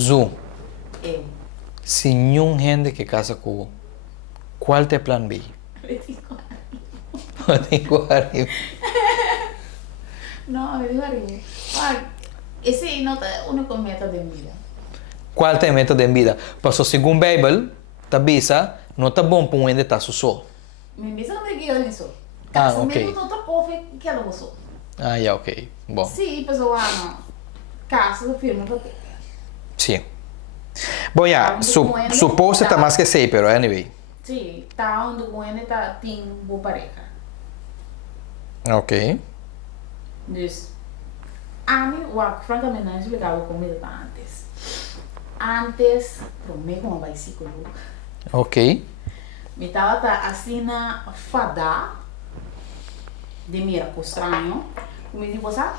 Zu, Eu. se nenhum gente que casa com qual é o plan B? Eu digo arriba. Não, eu digo arriba. Esse não é o único meta de vida. Qual é a meta de vida? Porque segundo a Bíblia, tá bisa, não está bom para um ende estar só. Me bisa não tem que ir nisso. Ah, Casamento ok. outra coisa que ela gostou. Ah, já, ok. Bom, Sim, pessoal, não. Casa, firme, porque. sim. Bom, já, suposto está mais que sei, pero anyway. Sim, tá onde o ene tá tem boa pareja. Ok. Dus, a mim, francamente, não explicava como ele tá antes. Antes, para mim, como vai psicólogo, Ok. me tava assim na fada de mira com estranho, como ele digo, sabe?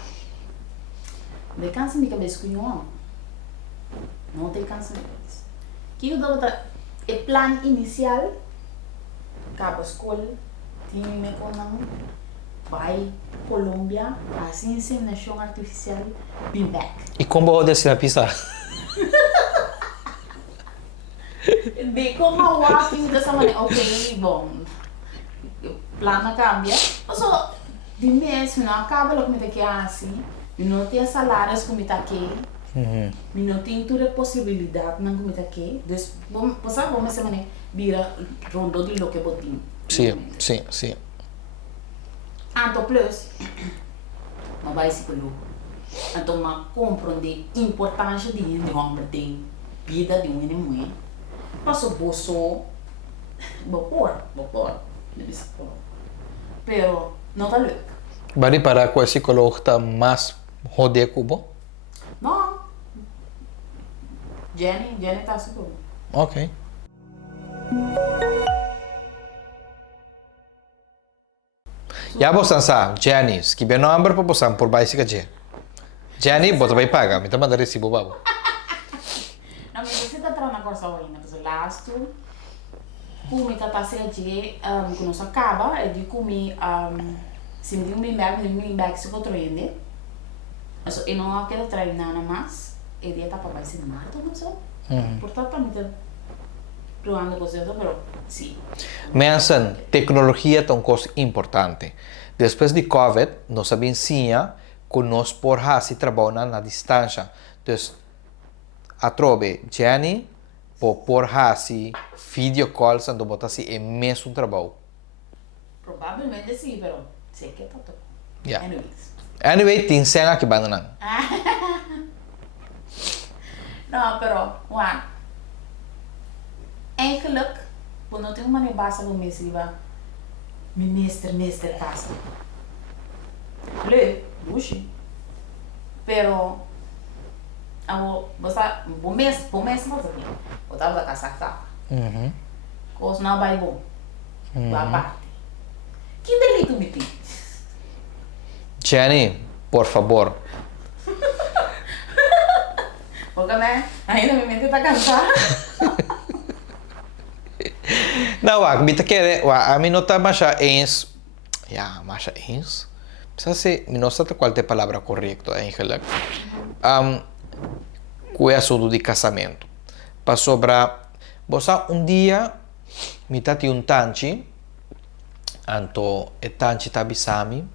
De cansa minha cabeça com um homem. Não tem cansa minha cabeça. Que eu dava o plano inicial, acaba a escola, tinha me com vai Colômbia, assim inseminação artificial, be back. E como pode ser a pista? De como a walking dessa maneira, ok, bom, o plano cambia, mas só de mês, não acaba logo me que assim, não tem salários como está aqui, não tem toda a possibilidade não como está aqui, então, você vamos essa maneira, vira rondo de lo que botinho. Sim, sim, sim. Anto plus, não vai psicólogo. Então, uma compreender a importância de um homem tem vida de um mulher. Passo bolso, vapor, deve ser por. Pero, não tá louco. Bari para com o psicólogo está mais rodeio cubo? Não. Jenny tá seguro. Ok. Ya bosan sa, Jenny, que bem number para bosan por baixo que Jenny, bota vai pagar, me tá mandando recibo babo. Não, mas você tá trazendo a coisa aí, né? Porque last como tá sendo que quando se acaba, é de comer se me bag se for treine. Alltså, eu não quero treinar nada mais. E dia tá para vai ser mato, não sei. Portanto, também tá provando coisas, pero sim. Mensen, tecnologia é uma coisa importante. Depois de COVID, nós sabemos sim que nós por se trabalhar na distância. Então, a trobe, Jenny, por se video calls, então botar se é mesmo trabalho. Provavelmente sim, pero sei que tá todo. Yeah. Anyways. Anyway, tem senha que banda não. Não, pero, Juan, eigenlijk, quando eu tenho uma nebasa com me sliva, me mestre passa. Le, luxi. Pero, você, bom mês, você aqui. Botava da casaca. Coisa não vai bom. Vai parte. Que delito me tem? Jenny, por favor. Porque, né? Ainda minha mente tá cansada. Não, a mim tá querendo, a mim não tá mais eens. Ja, mais eens. Precisa ser, não sei qual é a palavra correta, eigenlijk. Com o assunto de casamento. Para sobrar, você dia, me tá um tanchi, anto e tanchi tá bisami,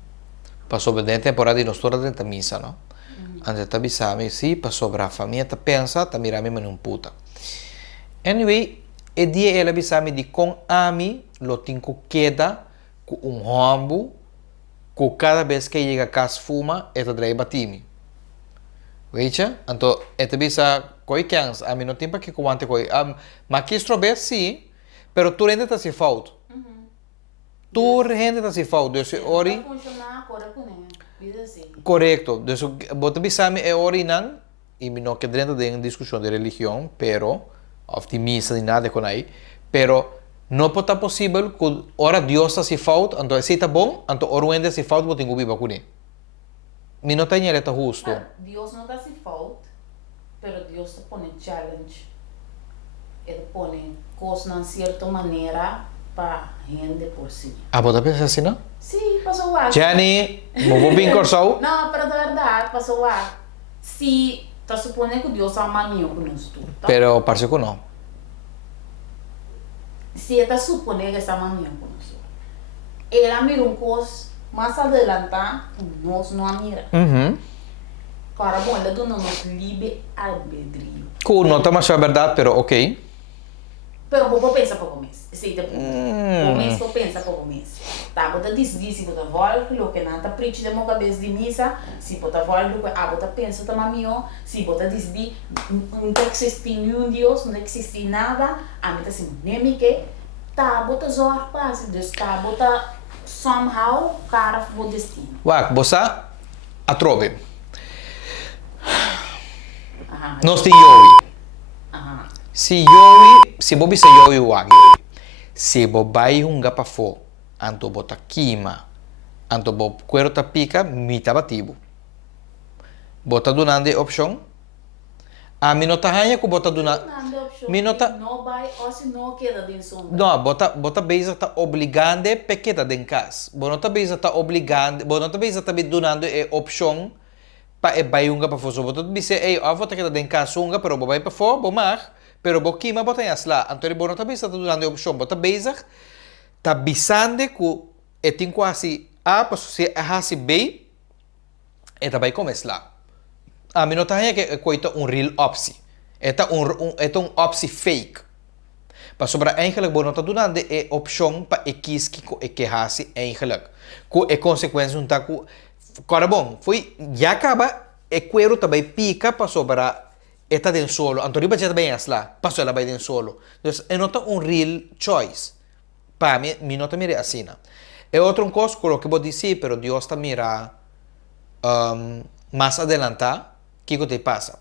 para sobrar dentro temporada de nós toda dentro da missa, não? Antes tá bisami, sim, para sobrar a família tá pensa, tá mirando me não puta. Anyway, e dia ela bisami de com ami, lo tinco queda com rombo, com cada vez que chega a casa fuma, eta drai batimi. Veja? Então, eta bisa coi cans, a mim não tem para que coante coi. Mas que estrobe sim, pero tu rende tá se falta. Tu rende tá se falta, desse ori. Funcionar agora com ele. Vida assim. Correto. Desse bota bisami é ori nan, e me não que dentro de discussão de religião, pero of de missa de nada com aí, pero não pode ser possível que ora Deus tá se falta, então se tá bom, então ora rende se falta, botem o biba com ele. Me não tem ele tá justo. Deus não dá se falta, pero Deus te põe challenge. Ele põe coisas de certa maneira para render por si. Ah, pode pensar assim, não? Sim, passou lá. Jenny, mo vou bem corção. Não, pero de verdade, passou lá. Se Tá supondo que Deus ama mim conosco. Tá? Pero parece que não. Se está supondo que essa mamãe conosco. Ela mira coisa mais adelante, nós não a mira. Cara, bom, ela dona nos livre albedrío. Não está mais a verdade, pero ok. Pero vou pensar para começo. Sei depois. Começo vou pensar para começo. Tá, bota decidir se bota volta, o que não tá preach de uma cabeça de missa, se bota volta, bota pensa também, se bota decidir, não existe nenhum Deus, não existe nada, a mim tá assim, nem que, tá, bota zorra, quase, tá, bota somehow, cara, vou destino. Wak, você a trove. Aham. Nós tem Yowie. Aham. Se Yowie, se Bobby se Yowie wag. Se Bobai hunga pa fo, anto bota quima, anto bob cuero ta pica, mita batibo. Bota dunande option. A minota hanya ku bota dunande. Minota. Não vai, ou se não queda dentro sombra. No, bota beza ta obligande pequeta den cas. Bonota beza ta obligande, bonota beza ta dunande e option pa e bayunga pa fo. So bota bise e avota queda den cas unga, pero bobai pa fo, bomar. Pero bokima bota yasla, antore bonota beza ta dunande option, bota beza ta bisande ku etin quasi a passo se hasi B e ta bai come sla. A minota hanya que coita real optie. Eta un optie fake. Pa sobra eigenlijk bonota dunande e option pa e kies kiko e que hasi eigenlijk. Ku e consequência un taku carabon foi já acaba e cuero também pica pa sobra eta den solo. Antori ba bem asla, passo ela vai den solo. Então, é nota real choice. Pa mi nota mire assina. E outro coisa que vou dizer, pero Deus está mira mais adelante, que te passa?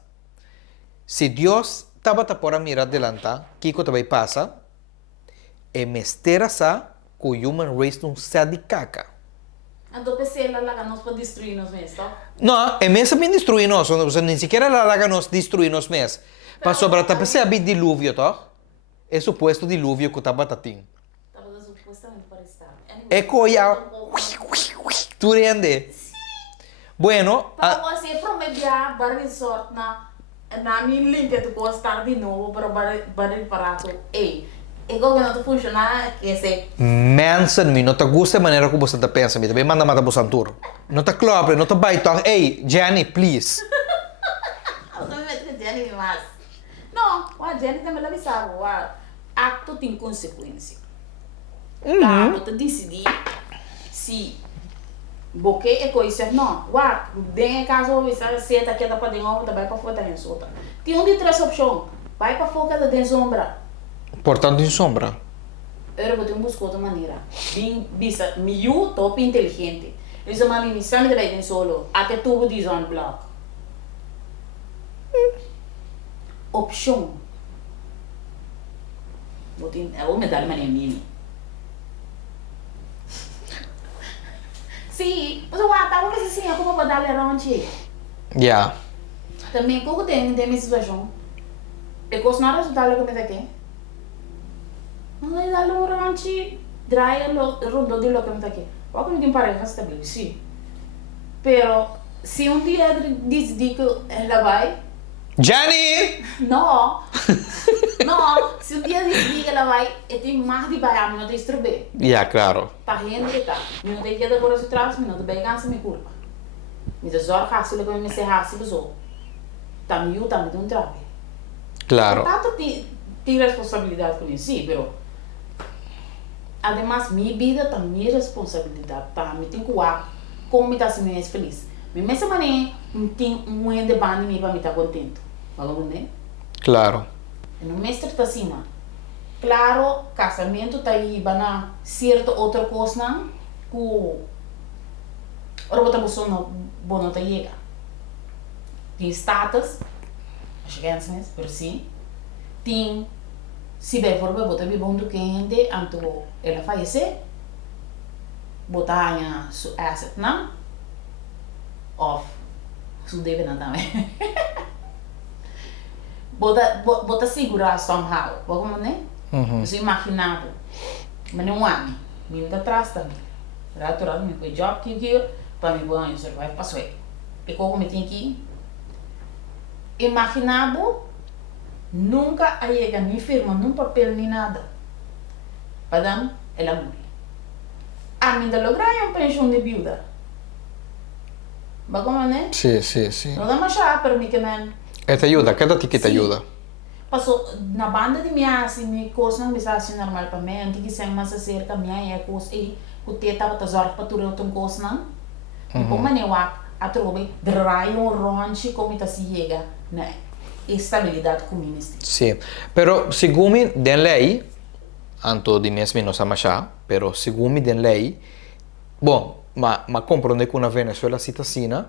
Se Deus estava por mirar adelante, que vai passar? É mestera sa que o human race não se de caca. Então, pensei ela lá nós para destruir nós mesmos, tá? Não, é mesmo para destruir nós, nem sequer ela lá nos destruir nós mesmos. Para sobra, tá pensei a dilúvio, tá? É suposto dilúvio que estava tatim. Estava supostamente para estar. É coia. Tu rende? Bueno, para você prometer para resort na minha link tu gostar de novo para parar ei e como não funciona que se mensen mi não te gusta a maneira como você pensa, me também manda mata você tour. Não te klobre, não te baita. Hey, Jenny, please. eu também me que Jenny mas não, a Jenny também lá sabe, o acto tem consequência. Tá, você decidir se porque é coisa não, dentro caso você senta que dá para dentro, vai para fora também outra. Tem de três opções, vai para fora da dentro sombra. Portanto, em sombra. Eu vou ter buscar outra maneira. Bisa, miu top inteligente. Eles chamam de missão de bem solo, até tubo de zone block. Opção. Vou me dar uma mini. Sim, mas eu estava assim, como vou dar lerante. Yeah. Também como tem minha situação. E com os nada resultado que me daqui. Ai, dá lerante, drai rondo de lo que me daqui. O que me tem para fazer também, sim. Pero se dia decidir que ela vai, Jenny! não, se dia decidir que ela vai, tem mais de vai a mim não destruir. Yeah, claro. Tá rindo que tá. Eu não tenho que dar por esse traço, não tenho que me culpa. Me diz, olha, caso ele me serrar, se usou. Tá me dando um trabalho. Claro. Tanto tem responsabilidade com isso, sim, pero además minha vida tá minha responsabilidade, tá? Me tem que cuidar como me tá se mais feliz. Me mesma maneira, tem de banda me para me tá contente. Falou, né? Claro. No mestre tá acima. Claro, casamento tá aí, bana certa outra coisa, que outra pessoa não tá chega. Tem status, acho que é assim mesmo, por sim. Tem, se bem for bem, botar bem bom do que ainda, anto ela falece, botar a su asset não, off, su deve não também. Bota segurar somehow, como né? Você imaginava, mas não há, me nunca traz também. Natural, me foi job que para me banho, survive passou. E como me tem que imaginabo, nunca llega ni firma, ni papel, ni nada. Padam, ela morre. A mim da lograr uma pensão de viúva. Bagulho, né? Sì, sì, sì. Não dá mais chá para mim que man. E ti aiuta, che ti Sì. aiuta? Passou na banda de minha assim, minha coisa não bisa assim normal para mim. Antes que sem mais acerca minha é coisa e o te tava tá zorg para tu reutun coisa não. E como mané a trobe drai um ronchi como tá se chega na estabilidade comunista. Sì, però siccome den lei, anto di mesmi non sa mascià, però siccome den lei, bon, ma comprende che una Venezuela cittadina,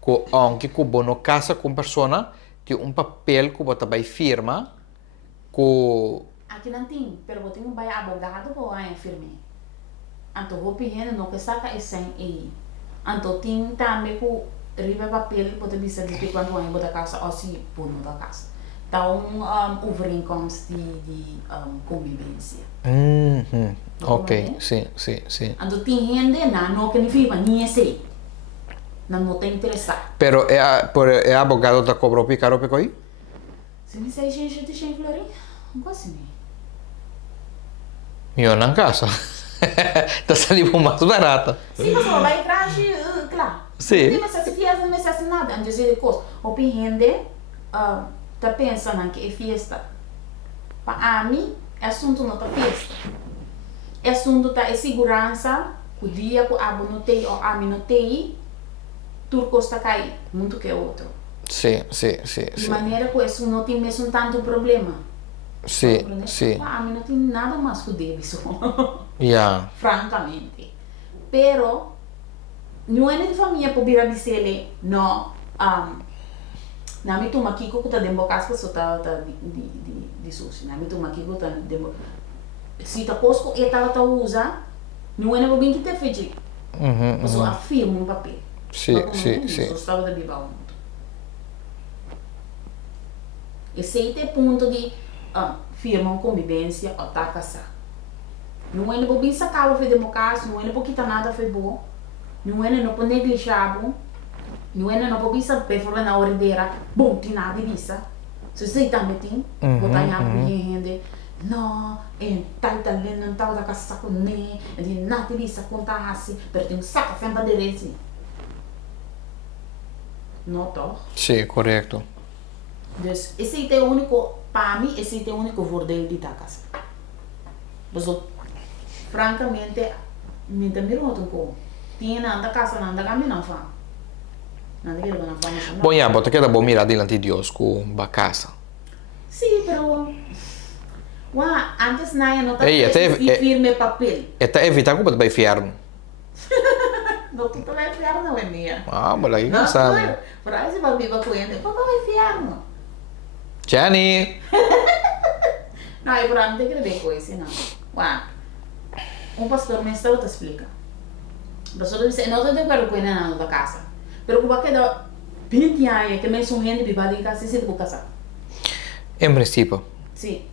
che anche che bono casa con persona, che un papel che bota by firma, che Aqui não tem, pero eu tenho um bai abogado para a firme. Anto vou pedir no que saca é sem aí. Anto tem também com riba papel para bisa de quando vai botar casa ou se por não da casa. Tá overeenkomst de convivência. ok, sì, sì, sì. Anto tem gente não que nem firma nem sei. Não tem interessado. Però è avvocato da cobro più caro per coi? Se me sei gente de sem florim, não gosto nem. Io non casa. Da salivo mais barata. Sim, mas ó, vai atrás, claro. Sim. Não tem mais fiesta, não mais nada. Antes de coisa, o gente tá pensando que é festa. Para mim, é assunto não tá festa. É assunto tá é segurança. O dia que o abo não tem ou a mim não tem, turco está cair muito que outro. Sì, sì, sì, De sì. maneira que isso não tem mesmo tanto problema. Sì, sì. A mim não tem nada mais que deve isso. Yeah. Francamente. Pero, não é de família para vir a dizer, não, na minha turma aqui, que está dentro da casa, só está de sushi. Na minha turma aqui, que está dentro. Se está coisa que ela usa, não é para vir que te fez. Mas só afirma um papel. Sì, sì, sì. Só estava de viver muito. Esse é o ponto de firma uma convivência ou tá casar. Não é para vir sacar o de casa, não é para quitar nada foi bom, não é para negligear, não é para vir saber fora na ordeira, bom, tem nada disso. Se você também tem, botar em água e rende, não, é tal talento, não tal da casa com nem, de nada disso acontece, mas tem saca sempre de rezi. Não tô. Sì, corretto. Dus esse é o único, para mim, esse é o único voordeel de casa. Mas francamente, me também não tô. Tinha nada casa, nada caminho não faz. Nada que não faz. Bom, ja, botte che da buon mirare davanti di Dios con a casa. Sim, pero antes não não tá Ei, até firme papel. E te evita come vai fierno. Não tu vai fiar não é minha. Ah, ma lei Não non sa. para esse vai viver com ele. Papá vai fiar não. Gianni! Não, eu para não tem que ver com isso não. Pastor me estava te explicar. O pastor disse, não estou de acordo com ele não da casa. Pero como que da 20 anos que me são gente vivada em casa, se vou casar. In principe. Sim.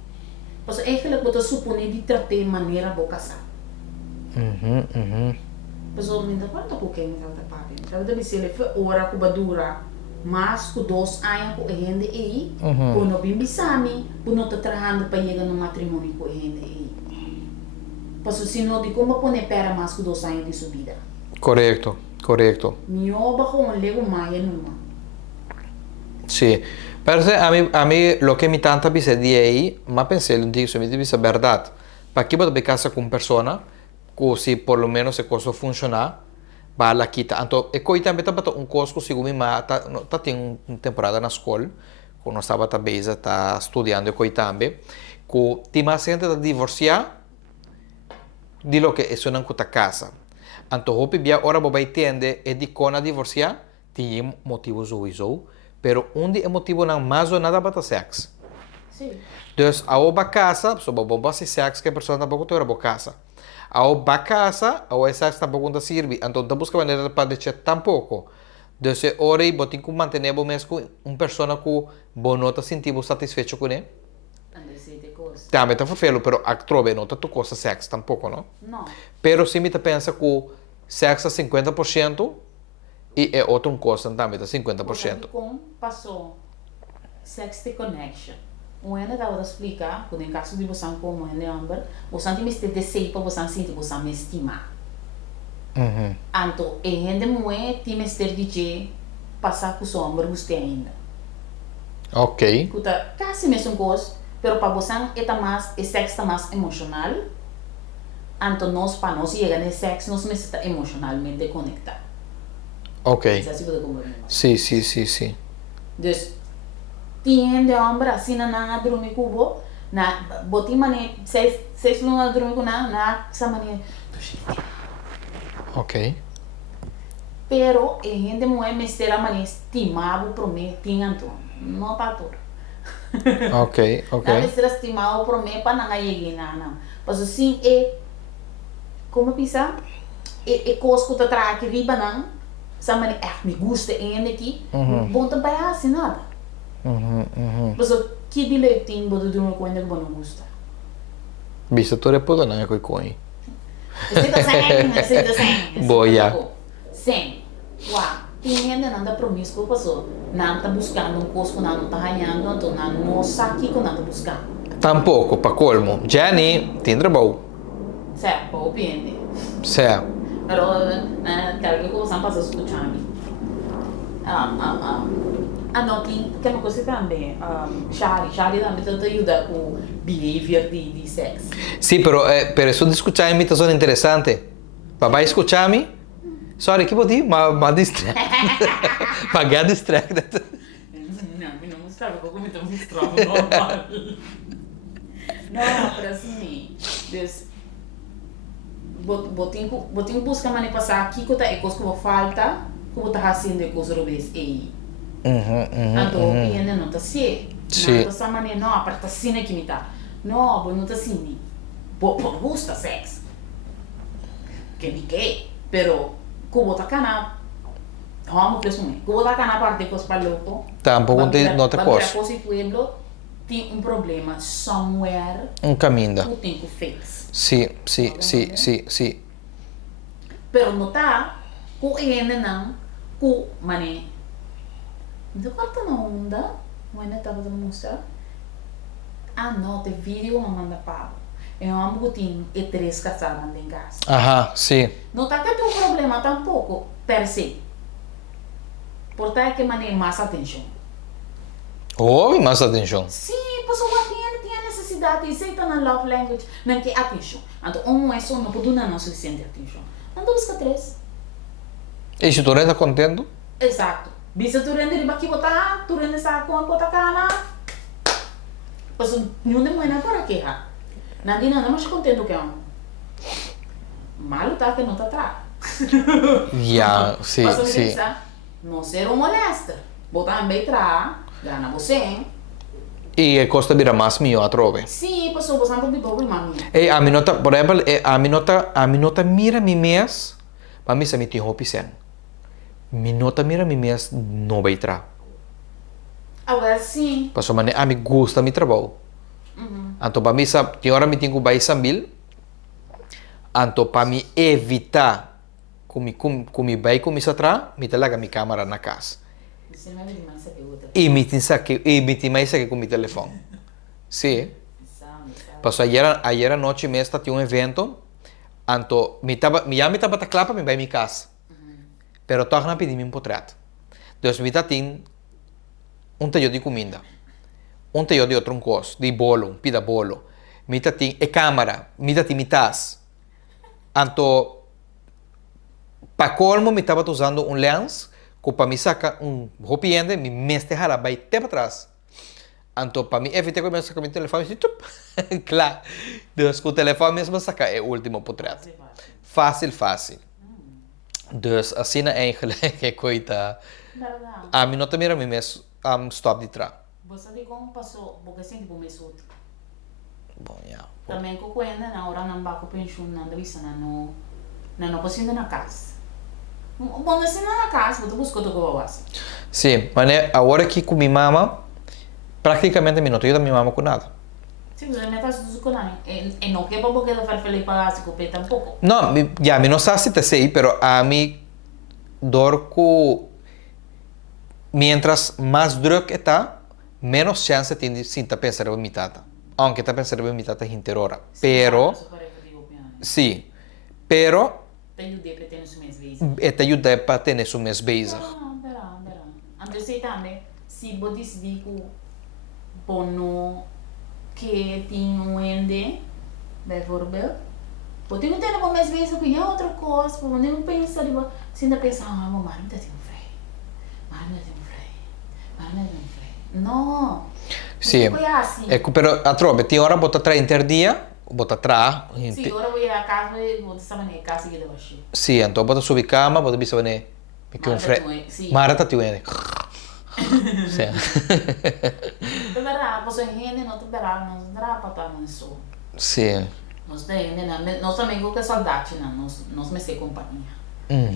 Mas eigenlijk moet je supponer de tratar de maneira vou casar. Pessoalmente, quanto que eu quero me papi? Eu deve ser foi hora que dura, mas com 2 anos com a gente aí, quando bem bisami, quando tá trabalhando para chegar no matrimônio com a gente aí. Passo se não de como pôr pera mais com 2 anos de subida. Corretto, corretto. Mio bajo un lego mai numa. Sì. Per se a me lo che mi tanta bisa di ei, ma pensé un dico, mi bisa verdad. Pa chi potrebbe casa con persona, così por lo meno se cosa funziona, va alla kita. Anto e coi tambe tabato un cosco sigumi ma ta tin un temporada na scuola, quando stava ta base ta studiando coi tambe, co ti ma sente da divorciare di lo che sono ancora a casa. Anto hopi bia ora bobai tende e di cona divorciare, ti motivo sowieso, pero undi é motivo não mais ou nada para sexo. Sim. Dus a oba casa, so bomba se sexo que a pessoa tampouco tem boa casa. A oba casa, a o sexo tampouco não serve, então da busca maneira para deixar tampouco. Dus ora e botin com manter bo mesmo persona que bonota sentir satisfeito com ele. Também tá fofelo, pero a trove não tá tu coisa sexo tampouco, não? Não. Pero se me tá pensa que sexo 50% e é outra coisa também tá 50%. Com passou Sexy connection. O ene da ora explica, quando em caso de você como ene amber, você tem que ter sei para você sentir você me estimar. Anto, e ende moe ti me ster DJ passar com o amber você ainda. Ok. Kuta quase mesmo coisa, pero para você é mais, é sexo tá mais emocional. Anto nós para nós chega nesse sexo, nós me está emocionalmente conectar. Ok. Isso é tipo de como Sì, sì, sì, sì. Dus, tiende hombre assim na dormir cubo, na boti mane seis luna dormir com na essa mane. Ok. Pero e gente moe mestera mane estimado pro me tinanto. Não para tudo. Ok, ok. Na mestera estimado pro me para não chegar na. Mas assim é como pensa é cosco da tra que riba não. Essa mane me gusta ainda aqui. Bom também é assim nada. Mas o que dile tem bodo de uma coisa que não gusta. Visto tu pula não é coi. Aceita sem. Boia. Sem. Uau. Tem ainda nada promíscuo, passou. Não está buscando um cosco, não está ganhando, então não sabe que não está buscando. Tampouco, para colmo. Jenny, tem trabalho. Certo, pô, piende. Certo. Pero, cara, que você passa escutando. Não, tem uma coisa também. Shari também te ajuda com o behavior de sexo. Sì, per eso di escuchar imitazioni interessanti. Papà, escuchami? Sorry, che vuol dire? Ma distract. Ma che distracted? Não mostrava, como então mostrava normal. Não, para assim, Deus. Botinho busca mane passar aqui que é coisa que falta, como tá fazendo coisa rubes aí. Então, ainda não tá se. Não tá samane não, aperta sine que me tá. Não, não tá sine. Bo gusta sexo. Que me que, pero como tá cana. Vamos presumir. Como tá cana parte coisa para louco. Tampouco não te posso. Para pueblo tem problema somewhere. Caminho. Tu tem que fix. Sì. Pero não tá com ainda não, com mané. De quarta na onda, mas estava dando mostrar. Não, tem vídeo uma manda pago. É um amigo tem e 3 casadas em casa. Ah, sì. Não tá que tem um problema tampouco, per se. Portanto, que mané mais atenção. Oh, mais atenção. Sim, pessoa tem a necessidade de aceitar na love language, não que atenção. Então, é só não pode dar não suficiente atenção. Então, busca 3. E se tu não está contente? Exato. Bisa tu rende riba ki botar, tu rende sa kon botar kana. Pas não de moena para que ha. Nandi nada mais contento que um. Malo tá que não tá atrás. Yeah, sì. Não ser um molesta. Botar bem tra, gana você. E costa vira mais mio a trove. Sim, passou você não pode botar mami. E a minota, por exemplo, a minota mira mi mes, mas mi sa mi tinho pisen. Minota mira mi mes no vai tra. Agora sim. Passo mane a mi gusta mi trabalho. Anto pa mi sa, ti ora mi tingo bai sambil. Anto pa mi evita kumi bai kumi sa tra, mi talaga mi camera na casa. Você não vai mais saber outra. E mi ti mai sa che con mi telefono. Sì. Passo ayer anoche mi stati un evento. Anto mi tava ta clapa mi bai mi casa. Pero toch na pedi mi potrat. Dus mi tatin un taglio di comida. Un taglio di outro coso, di bolo, un pida bolo. Mi tatin e camera, mi tatin mi tas. Anto pa colmo mi tava usando un lens, ko pa mi saca un hopiende, mi meste hala bai te para trás. Anto pa mi evite ko mi saca mi telefone, si tup. Claro. Dus com o telefone mesmo saca é o último potrat. Fácil. Dus assim é eigenlijk é coita. A mim não te mira mesmo stop de tra. Você de como passou, porque sempre por mês outro. Bom, yeah. Também com coisa na hora não vai com pensão não deve ser não pode na casa. Bom, assim na casa, você busca outra coisa. Sim, mas agora que com minha mama, praticamente a mim não tenho da minha mama com nada. Sim, você mete as duas coisas. E não quer para porque ela faz feliz pagar se copeta um pouco. Não, já me não sei se te sei, pero a mim dorco mientras mais druk está, menos chance tiene sin ta pensare in mitata. Aunque ta pensare in mitata interora. Pero, Isso parece que digo piano. sì, pero, Te aiudei para ter no mês vezes. e ti aiuta a tenere su mes bezig. Pera. Antes sei também, se você decidir que bono que tem um ende, bijvoorbeeld, você não tem uma mês vezes com outra coisa, você não pensa, você ainda pensa, ah, mas não tem um freio, mas não tem um freio, mas não tem um freio. Não. Sì, Foi assim. ecco, però a trove ti ora bota tra interdia, bota tra, Sim, agora eu ia a casa e vou estava na casa que eu achei. sì, anto bota su cama, bota bisa ne che un Sì. Mara ta ti viene. Sì. Verá, você rende, não te verá, não terá para estar no sul. Sì. Nós rende, nós também que saudade, nós me sei companhia.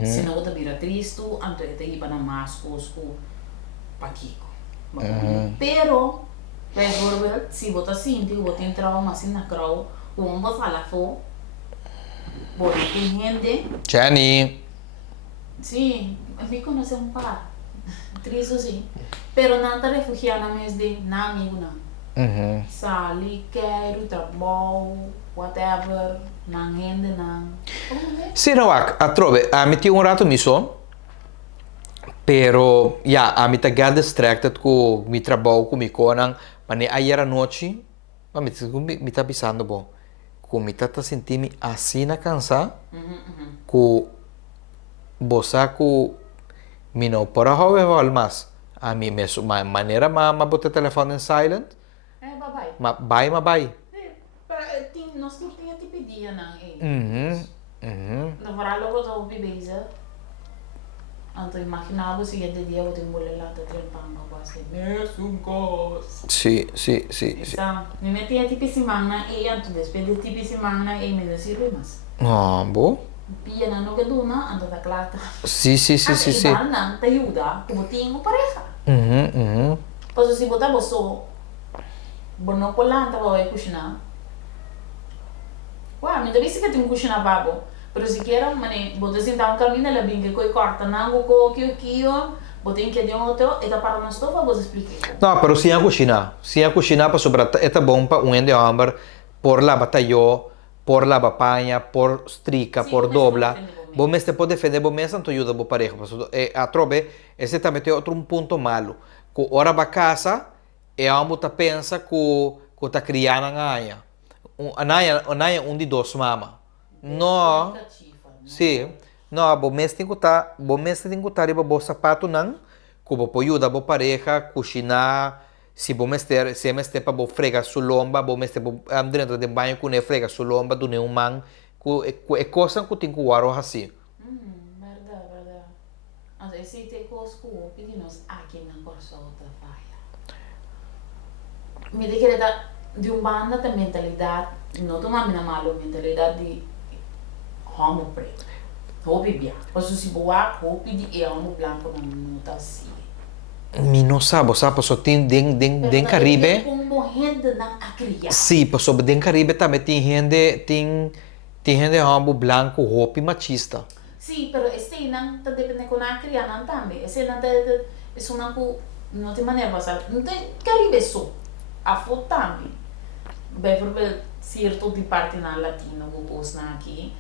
Se não você vira triste, anto é te ir para mais cosco para Kiko. Pero, bijvoorbeeld, se você sente, você entra uma assim na crowd, como você fala for, você tem rende, Gianni. sim, me conhece par. Triste sim. Pero não está refugiado na mês de na amigo não. Sali, quero, trabalho, whatever, não rende, não. Como é? Sì, no, a trove, a mi ti un rato mi so, pero, ja, a mi ta get distracted con mi trabajo, con mi conan, ma ne ayer anoche, ma mi ta pensando, bo, con mi tata sentimi así na cansa, con bosa con mi no para hove más. A mi me manera ma bote telefono in silent, Bye. ma bye. Nós não tínhamos te pedir, não. Na verdade, logo eu ouvi beijar. Então, imaginava o seguinte dia, eu tenho mulher lá, estou trepando, eu assim, mesungos. Sì. Então, me metia tipo semana, e antes de tipo semana, e me decidi, mas. Ah, boh. Pia na no geduna, ando da clata. Sì. Igual não te ajuda, como tinha uma pareja. Pois se botar você, bono polanta vai cozinhar. Uau, me deve ser que tem um cozinhar babo. Pero se quero, mane, botar sentar um caminho lá bem que coi corta nango co que botem que de outro, e tá para na estofa, vou explicar. No, però sia cucina pa soprattutto è buon pa un ende amber por la batallo, por la papagna, por strica, Sì, por come dobla. sto difendendo Bo me ste può difendere bo me santo aiuta bo pareja. E a trobe, esse também tem outro um ponto malo. Ko ora ba casa, e amo ta pensa ko ta criana ngaia. Anaya um de dois mama. No. Sì, no, bo mes tem que estar riba bo sapato nan, que bo ajuda bo pareja, cozinhar, se mes para bo frega su lomba, bo mes bo dentro de banho com ne frega su lomba do ne um man, é coisa que tem que guardar assim. Verdade. Então, esse te cosco, pedimos aqui na corso outra faia. Me dice de uma banda de mentalidade, não toma mina malo, mentalidade de homo preto. Hopi bianco. Posso se boar, hopi de homo branco não tá assim. Mi non sabe, só tem den Caribe. Como gente não a criar. Sim, só den Caribe também tem gente homem branco, roupa machista. Sim, pero este não tá depende com a criar não também. Esse não tá isso não tem maneira passar. Não tem Caribe só. A foto também. Bijvoorbeeld certo de parte na latino que pôs aqui.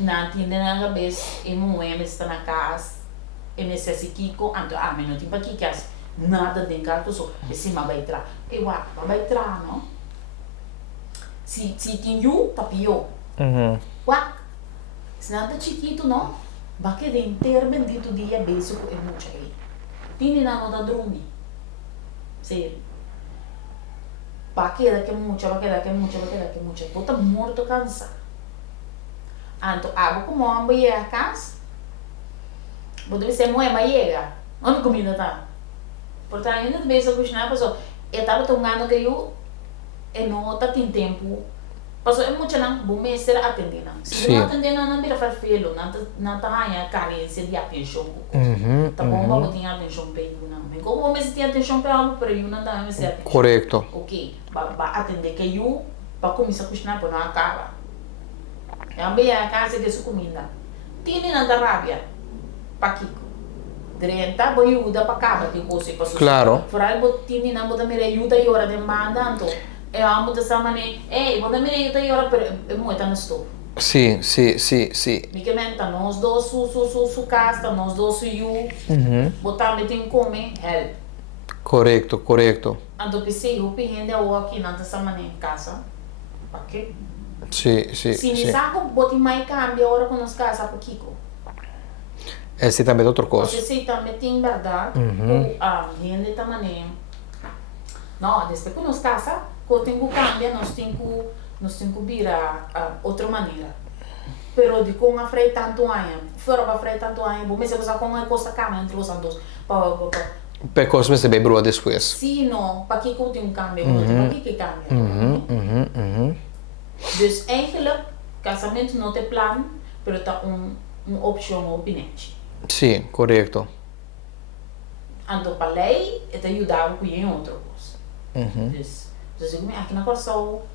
Na tinda na cabeça, e moema está na casa, e me se assim kiko, anto me não tem para que nada de encarto só, e se vai entrar, e vai entrar, não? Se tem you, tá pior. Se nada chiquito, não? Vai que de inteiro bendito dia beijo com muito aí. Tini na nota dormir. Sério. Vai quedar que muito. Bota morto cansado. Anto abo como amba ia a casa, deve ser moema chega, onde comida tá. Portanto, ainda bem se cozinhar, passou. Eu estava tomando que eu não tá tem tempo. Passou é muito não, bom mês ser atender não. Se não atender não vira farfelo, não tá ganha carência de atenção. Tá bom, vamos ter atenção para eu não. Mas como mês tem atenção para algo para eu não tá mais atenção. Correto. Ok, vai atender que eu para começar a cozinhar para não acaba. Eu bem a casa que su comida. Tiene nada rabia. Paquico. 30, vou ajuda para cá, que coisa para Claro. Fora vou tini na botar mira ajuda e hora de mandando. É a muda samane, vou dar mira ajuda e hora per moita na stove. Sì, sì, sì, sì. Mi menta nós dois su casa, nós dois su you, botar me tem come help. Corretto, corretto. Ando pensei, eu pensei o aqui na samane em casa. Ok? Sì, sì, Se sì. mi sa che boti mai cambia ora con casa para Kiko. E sì, también outra Você coisa. sei também tem verdade, o gente também. Não, depois que nós casa, quando tem que cambiar, nós tem que virar outra maneira. Pero de com a freio tanto ano, fora para freio tanto ano, bom, mas você com uma coisa cama entre os dois, Per cosa mi stai brua depois? se não, para que tem um cambio, para que cambia? Dus eigenlijk, casamento não tem plano, pero tá opção opinante. Sì, corretto. Ando para lei, é te ajudar com outra coisa. Dus ik aqui na Corsol,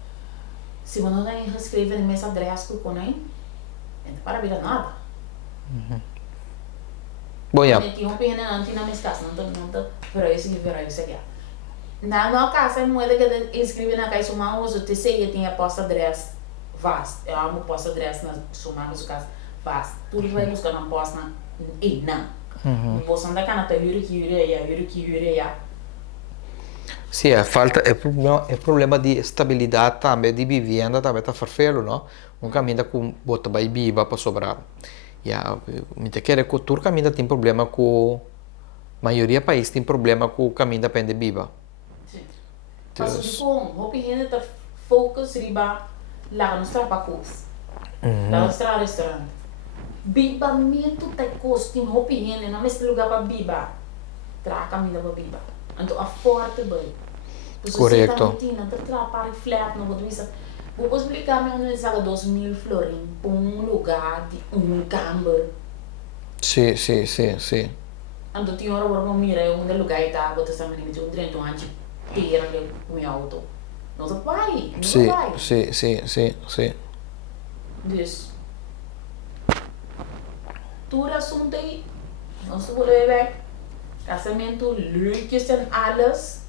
se você não tem escrever no mês adresse que com ele, não para vir nada. Bom, ja. Tinha um pena não tinha na minha casa, não tá, pero isso que virou isso aqui. Na nossa casa é moeda que escrever na caixa uma uso, te sei que tinha posto adresse vast. Eu amo posto adresse na sua casa vast. Tudo vai buscar na posta na e não. Você anda cá na tua yuri que ya. Sì, è problema di stabilità também, di vivenda também tá farfelo, no? Un cammino com bota vai biba para sobrar. Ja, mi te quer que tur caminho tem problema com maioria país tem problema com o caminho da pende biba. Sim. Passo de com, hopi gente tá focus riba lá no strapacos. Lá no restaurante. Biba mento tá costing hopi gente, não mesmo lugar para biba. Tra caminho para biba. Então a forte bem. Corretto. Não tá tra para flat no bodo isso. Vou explicar me onde saga 2.000 florin para lugar de campo. Sì, sì, sì, sì. Então tinha hora para mira onde lugar está, botar essa menina de dentro antes pera com meu auto. Não tá vai, não Sì, vai. sì, sì, sì, sì. Dus tudo assunto aí, nós vamos ver casamento, lujos e alles,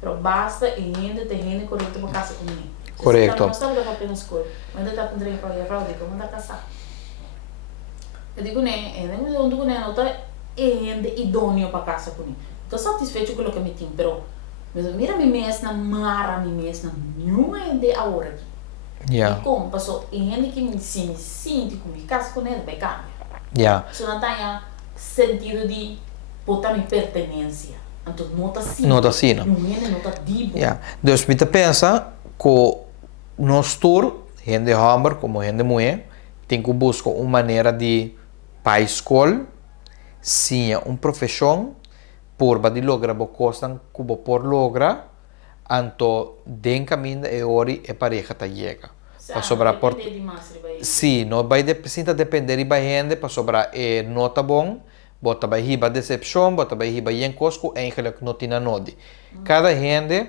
pero basta e ainda tem gente correto para casa comigo. Corretto. Nós estamos para apenas escolha, mas ainda está com trem para ir para onde como está casar. Eu digo né, eu digo né, não está ainda idôneo para casa comigo. Estou satisfeito com o que me tem, pero mira me mês na mara me mês na nenhuma ainda a hora aqui. Ja, E como passou ainda que me sinto comigo casa com ele vai cambiar. ja. Se não tenha sentido de botar minha pertenência. Então não está assim. Não tá assim, não. Não está dibo. Ja. Dus mi te pensa que nós tour, gente homem como gente mulher, tem que buscar uma maneira de para a escola, sim, uma profissão, por de lograr o coisa que por logra, anto den caminho e ori e pareja ta chega. Para sobrar por sim, não vai precisa depender da gente para sobrar e nota bom, bota vai riba decepção, bota vai riba em cosco, eigenlijk não tinha nodi. Cada gente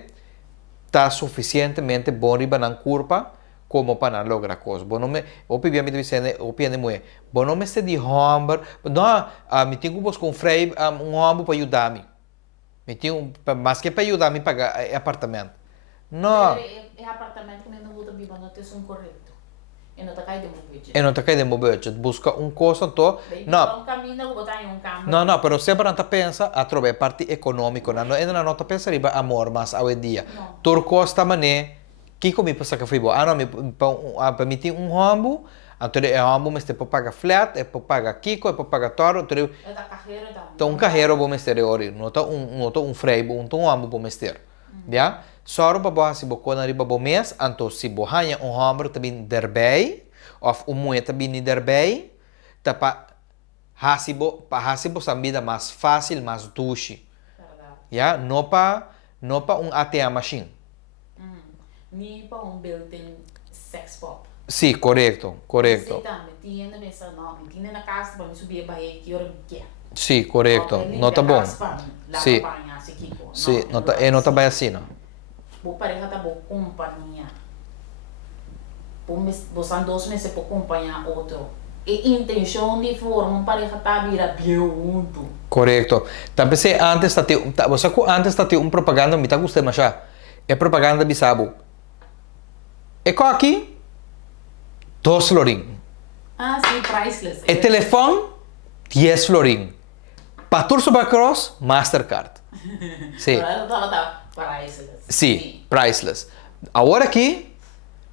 está suficientemente bom riba na curva como para lograr coisas. Bom, me, obviamente dizendo, obviamente, bom não me se de homem, não, me tenho que buscar freio, homem para ajudar-me. Me tenho, mas que para ajudar-me pagar apartamento. Não. É apartamento que não vou viver no texto correto. E não está caindo no budget. E não está caindo no budget. Busca coisa, então, não. Um caminho, vou botar em campo. Não, não, pero sempre não pensa a trovar parte econômica. Não, ainda não pensa riba amor, mas hoje dia. Tur costa mané, que comi passa que foi bom. Não, me permitir homem, então é homem, mas para pagar flat, é para pagar kiko, é para pagar toro, É da carreira da. então carreiro bom mestre ori, não tá freio bom, então homem bom mestre. Já? Só para boa se boa na riba bom mês, então se boa homem também derbei, ou mulher também derbei, tá para hasibo sa vida mais fácil, mais duche. Já? Não para ATM machine. Nem para built-in sex pop. Sim, correto. Sim, também. Tinha mesa não, tinha na casa para me subir a barriga que hora que. Sim, correto. Não tá bom. Sim. Sim, não tá bem assim, não. Vou pareja tá boa companhia. Você 2 meses para acompanhar outro. e intenção de formar pareja tá vira junto. Correto. Tapi se antes tati você antes tati propaganda me tá gostando mas já. É propaganda bisabo. É com aqui 2 florin. Ah, sim, priceless. E telefone 10 florin. Patur sobre cross Mastercard. Sim. Tá, priceless. Sim, priceless. Agora aqui,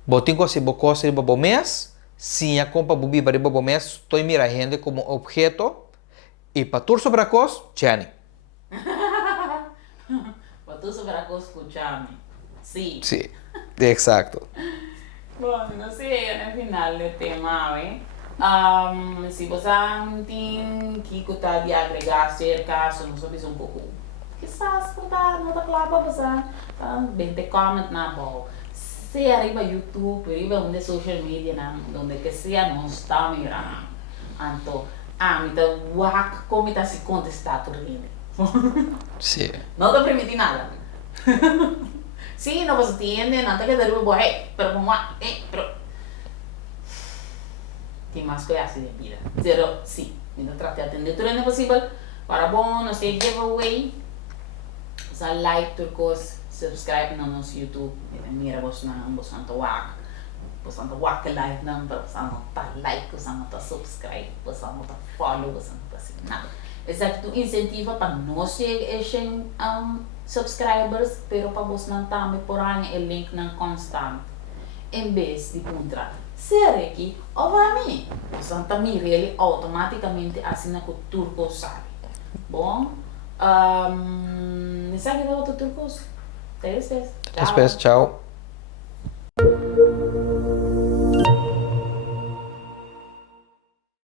botinho se bocosa de bobo mês, sim a compra bubi para bobo mês, estou mirando como objeto e patur sobre cross Chani. Patur sobre cross escuchame. Sim. Sim, exato. Bom, não sei, no final do tema, se você tem que estar de agregar cerca, se não sabe um pouco, quizás não está claro para você, bem te comment na boa. Se arriba YouTube, arriba onde social media, onde que seja, não está mirando. Então, me dá wak como está se contestar tudo isso. Sim. Não te permite nada. Sí, no pues entienden, antes que te digo, pero como, pero... Tem mais coisas assim de vida. Pero, sim, ainda trate de atender tudo é possível. Para bom, não sei, giveaway. Sa like, turcos, subscribe no nosso YouTube. Mira, vos não, vos não wak live não, vos não tá like, vos não tá subscribe, vos não tá follow, vos não tá assim, nada. Exato, incentiva para nós chegar subscribers, pero para você não também por aí o link não constante. Em vez de contra ser aqui, ou para mim, você não também ele automaticamente assina com o turco sabe. Bom, sabe que dá outro turcos? Até depois. Tchau.